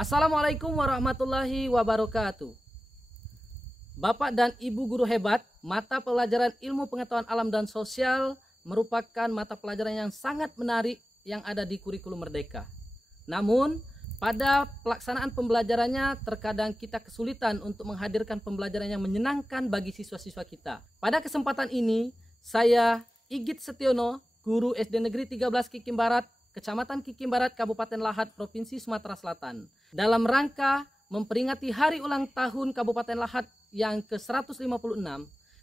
Assalamualaikum warahmatullahi wabarakatuh. Bapak dan Ibu guru hebat, mata pelajaran ilmu pengetahuan alam dan sosial merupakan mata pelajaran yang sangat menarik yang ada di kurikulum Merdeka. Namun, pada pelaksanaan pembelajarannya terkadang kita kesulitan untuk menghadirkan pembelajaran yang menyenangkan bagi siswa-siswa kita. Pada kesempatan ini, saya Igit Setiono, guru SD Negeri 13 Kikim Barat, Kecamatan Kikim Barat, Kabupaten Lahat, Provinsi Sumatera Selatan, dalam rangka memperingati hari ulang tahun Kabupaten Lahat yang ke-156,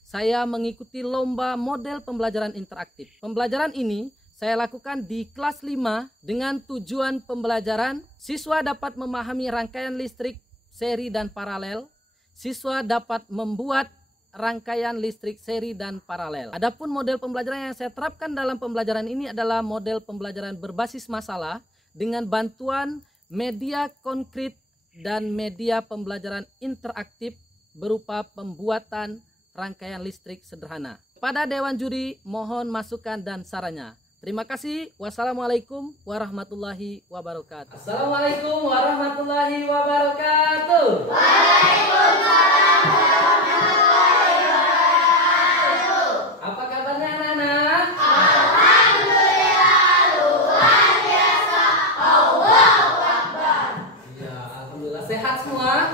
saya mengikuti lomba model pembelajaran interaktif. Pembelajaran ini saya lakukan di kelas 5 dengan tujuan pembelajaran siswa dapat memahami rangkaian listrik, seri dan paralel. Siswa dapat membuat rangkaian listrik seri dan paralel. Adapun model pembelajaran yang saya terapkan dalam pembelajaran ini adalah model pembelajaran berbasis masalah dengan bantuan media konkret dan media pembelajaran interaktif berupa pembuatan rangkaian listrik sederhana. Pada Dewan Juri, mohon masukan dan sarannya. Terima kasih. Wassalamualaikum warahmatullahi wabarakatuh. Assalamualaikum warahmatullahi wabarakatuh. Waalaikumsalam warahmatullahi wabarakatuh. Apa kabarnya anak-anak? Alhamdulillah, luar biasa. Allahu Akbar. Ya, alhamdulillah. Sehat semua?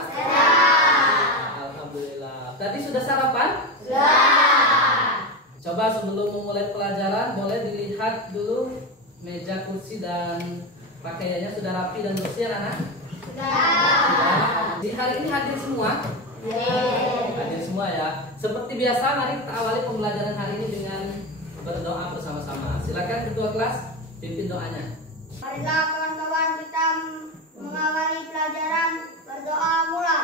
Tadi sudah sarapan? Sudah. Coba sebelum memulai pelajaran boleh dilihat dulu meja, kursi dan pakaiannya sudah rapi dan bersih anak? Sudah. Di hari ini hadir semua? Hadir semua ya. Seperti biasa mari kita awali pembelajaran hari ini dengan berdoa bersama-sama. Silakan ketua kelas pimpin doanya. Marilah kawan-kawan kita mengawali pelajaran, berdoa mula.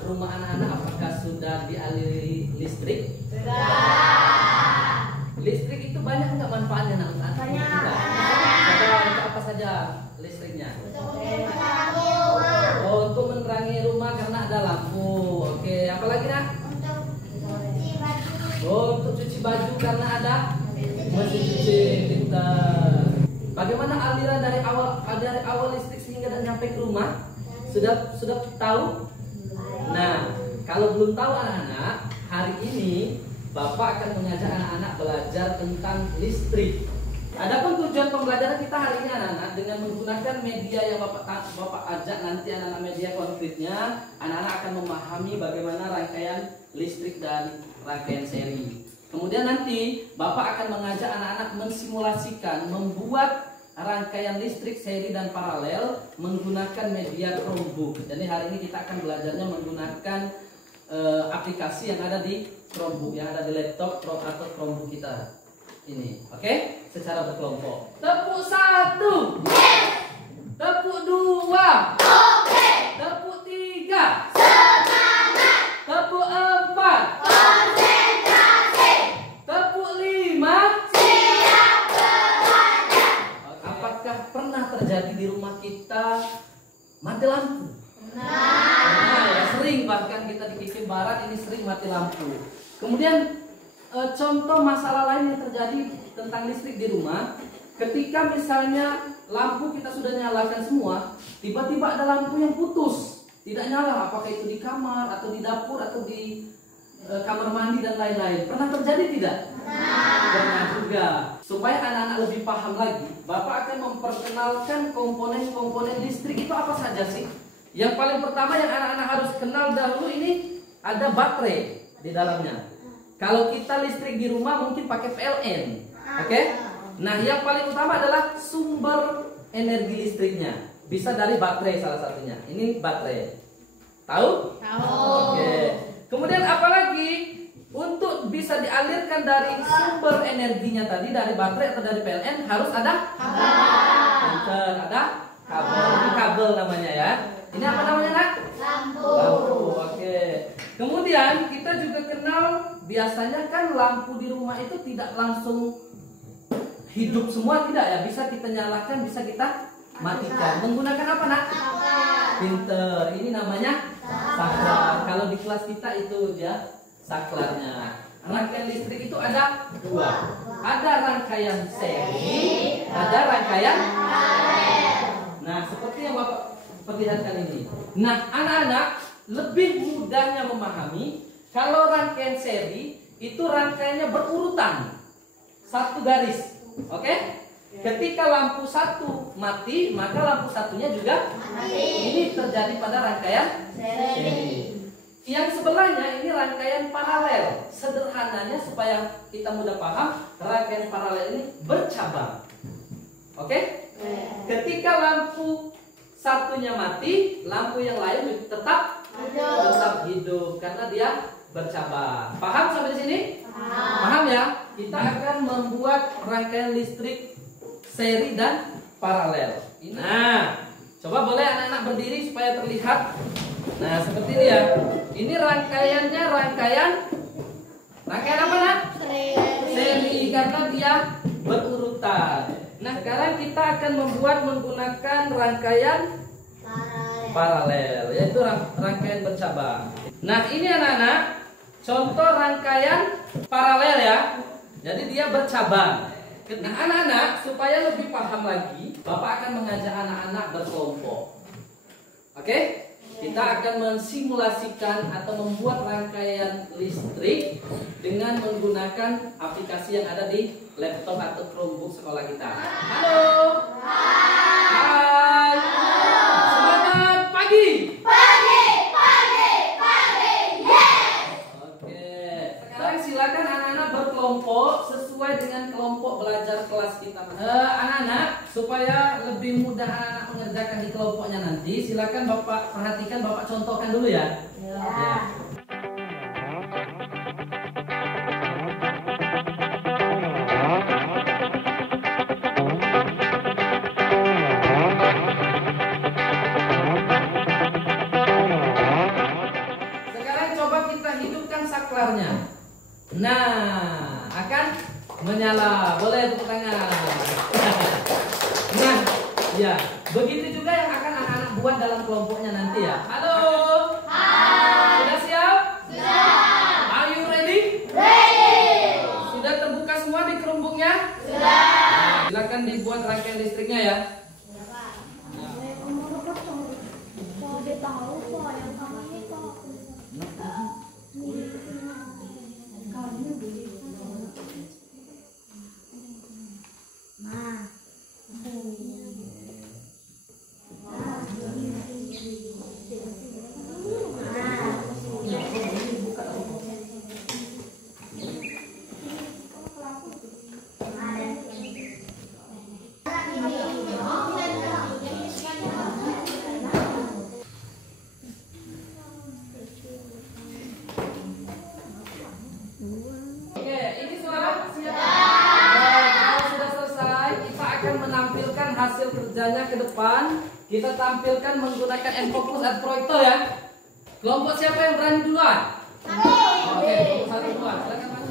Rumah anak-anak apakah sudah dialiri listrik? Sudah. Listrik itu banyak nggak manfaatnya anak-anak? Banyak. Untuk apa saja listriknya? Oh, untuk menerangi rumah karena ada lampu. Oke, apalagi nak? Oh, untuk cuci baju karena ada mesin cuci. Pintar. Bagaimana aliran dari awal listrik sehingga dan sampai ke rumah? Sudah tahu? Nah, kalau belum tahu anak-anak, hari ini Bapak akan mengajak anak-anak belajar tentang listrik. Adapun tujuan pembelajaran kita hari ini anak-anak dengan menggunakan media yang Bapak ajak nanti anak-anak media konkretnya, anak-anak akan memahami bagaimana rangkaian listrik dan rangkaian seri. Kemudian nanti Bapak akan mengajak anak-anak mensimulasikan, membuat rangkaian listrik seri dan paralel menggunakan media Chromebook. Jadi hari ini kita akan belajarnya menggunakan aplikasi yang ada di Chromebook, yang ada di laptop atau Chromebook kita ini. Oke? Secara berkelompok. Tepuk 1. Yes. Tepuk 2. Oke. Tepuk 3. Semangat. Tepuk 4. Konsentrasi. Tepuk 5. Siap belajar. Apakah pernah terjadi di rumah kita mati lampu? Nah. Ya, sering, bahkan kita di Kikim Barat ini sering mati lampu. Kemudian contoh masalah lain yang terjadi tentang listrik di rumah, ketika misalnya lampu kita sudah nyalakan semua, tiba-tiba ada lampu yang putus, tidak nyala, apakah itu di kamar atau di dapur atau di kamar mandi dan lain-lain. Pernah terjadi tidak? Pernah juga. Supaya anak-anak lebih paham lagi, Bapak akan memperkenalkan komponen-komponen listrik itu apa saja sih. Yang paling pertama yang anak-anak harus kenal dahulu ini ada baterai di dalamnya. Kalau kita listrik di rumah mungkin pakai PLN, oke? Nah, yang paling utama adalah sumber energi listriknya. Bisa dari baterai salah satunya. Ini baterai. Tahu? Tahu. Oke. Kemudian apalagi untuk bisa dialirkan dari sumber energinya tadi dari baterai atau dari PLN harus ada kabel. Ada kabel. Ini kabel namanya ya. Ini apa namanya nak? Lampu. Lampu. Oke. Kemudian kita juga kenal biasanya kan lampu di rumah itu tidak langsung hidup semua, tidak ya, bisa kita nyalakan, bisa kita matikan. Menggunakan apa nak? Pinter. Ini namanya saklar. Kalau di kelas kita itu ya saklarnya. Rangkaian listrik itu ada dua. Ada rangkaian seri, ada rangkaian paralel. Nah, seperti yang Bapak perlihatkan ini. Nah, anak-anak lebih mudahnya memahami kalau rangkaian seri itu rangkaiannya berurutan, satu garis. Oke? Ketika lampu satu mati, maka lampu satunya juga mati. Ini terjadi pada rangkaian seri. Yang sebelahnya ini rangkaian paralel. Sederhananya supaya kita mudah paham, rangkaian paralel ini bercabang. Oke? Ketika lampu satunya mati, lampu yang lain tetap hidup karena dia bercabang. Paham sampai sini? Paham ya? Kita akan membuat rangkaian listrik seri dan paralel. Nah, coba boleh anak-anak berdiri supaya terlihat. Nah, seperti ini ya. Ini rangkaiannya rangkaian apa nak? Seri karena dia berurutan. Nah, sekarang kita akan membuat menggunakan rangkaian paralel, yaitu rangkaian bercabang. Nah, ini anak-anak contoh rangkaian paralel ya. Jadi dia bercabang. Nah, anak-anak supaya lebih paham lagi, Bapak akan mengajak anak-anak berkelompok. Oke? Kita akan mensimulasikan atau membuat rangkaian listrik dengan menggunakan aplikasi yang ada di laptop atau Chromebook sekolah kita. Halo. Hai. Selamat pagi. Yes. Oke. Sekarang silakan anak-anak berkelompok sesuai dengan kelompok belajar kelas kita. Anak-anak, supaya lebih mudah anak-anak mengerjakan di kelompoknya nanti, silakan Bapak perhatikan, Bapak contohkan dulu ya. Ya. Sekarang coba kita hidupkan saklarnya. Nah, akan menyala. Boleh tepuk tangan. Nah, ya, begitu juga yang akan anak-anak buat dalam kelompoknya nanti ya. Halo. Hai. Sudah siap? Sudah. Are you ready? Ready. Sudah terbuka semua di Chromebooknya? Sudah. Nah, silakan dibuat rangkaian listriknya ya. Hasil kerjanya ke depan kita tampilkan menggunakan Enfocus atau proyektor ya. Kelompok siapa yang berani duluan? Oke, satu duluan. Silakan Mas.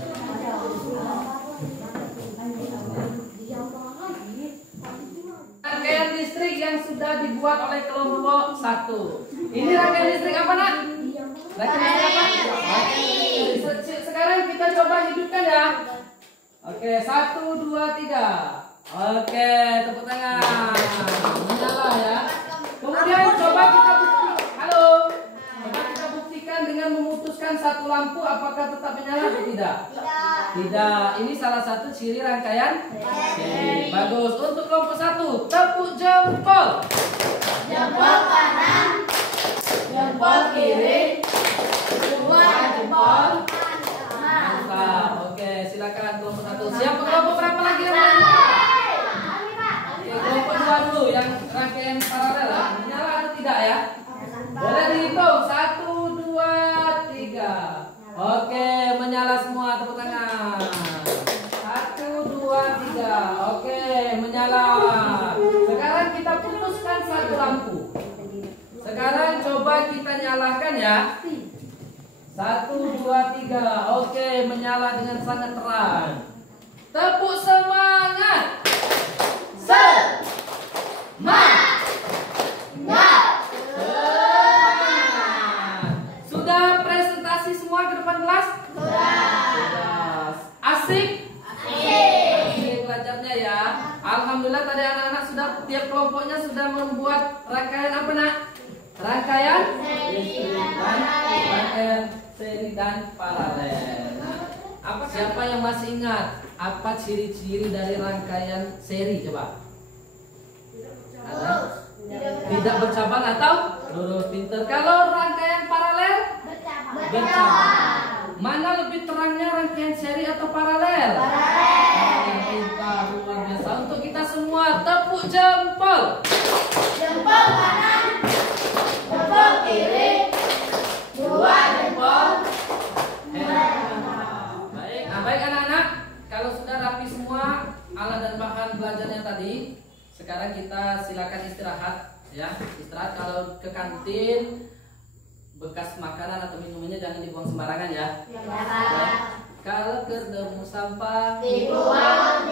Rangkaian listrik yang sudah dibuat oleh kelompok 1. Ini rangkaian listrik apa nak? Rangkaian listrik apa? Sekarang kita coba hidupkan ya. Oke, 1, 2, 3. Oke, tepuk tangan. Menyala ya. Kemudian coba kita buktikan. Halo. Coba kita buktikan dengan memutuskan satu lampu apakah tetap menyala atau tidak? Tidak. Ini salah satu ciri rangkaian seri. Bagus. Untuk kelompok 1, tepuk jempol. Jempol kanan, Jempol kiri. dua jempol. Mantap. Oke, silakan kelompok 1. Siap kelompok berapa lagi yang kelompok 2 dulu yang rangkaian paralel ya. Menyala atau tidak ya? Boleh dihitung 1, 2, 3. Oke, menyala semua, tepuk tangan. 1, 2, 3. Oke, menyala. Sekarang kita putuskan satu lampu. Sekarang coba kita nyalakan ya. 1, 2, 3. Oke, menyala dengan sangat terang. Tepuk semangat. Semangat. tiap kelompoknya sudah membuat rangkaian apa nak? Rangkaian seri dan paralel. Siapa yang masih ingat apa ciri-ciri dari rangkaian seri coba? Ada? Tidak bercabang atau lurus, pinter. Kalau rangkaian paralel bercabang. Mana lebih terangnya rangkaian seri atau paralel? Pintar, luar biasa. Untuk kita semua tepuk jempol. Jempol kanan, jempol kiri, dua jempol. Baik, baik anak-anak. Kalau sudah rapi semua alat dan bahan belajarnya tadi, sekarang kita silakan istirahat ya. Istirahat. Kalau ke kantin bekas makanan atau minumannya jangan dibuang sembarangan ya. Ya. Kalau ketemu sampah Dibuang.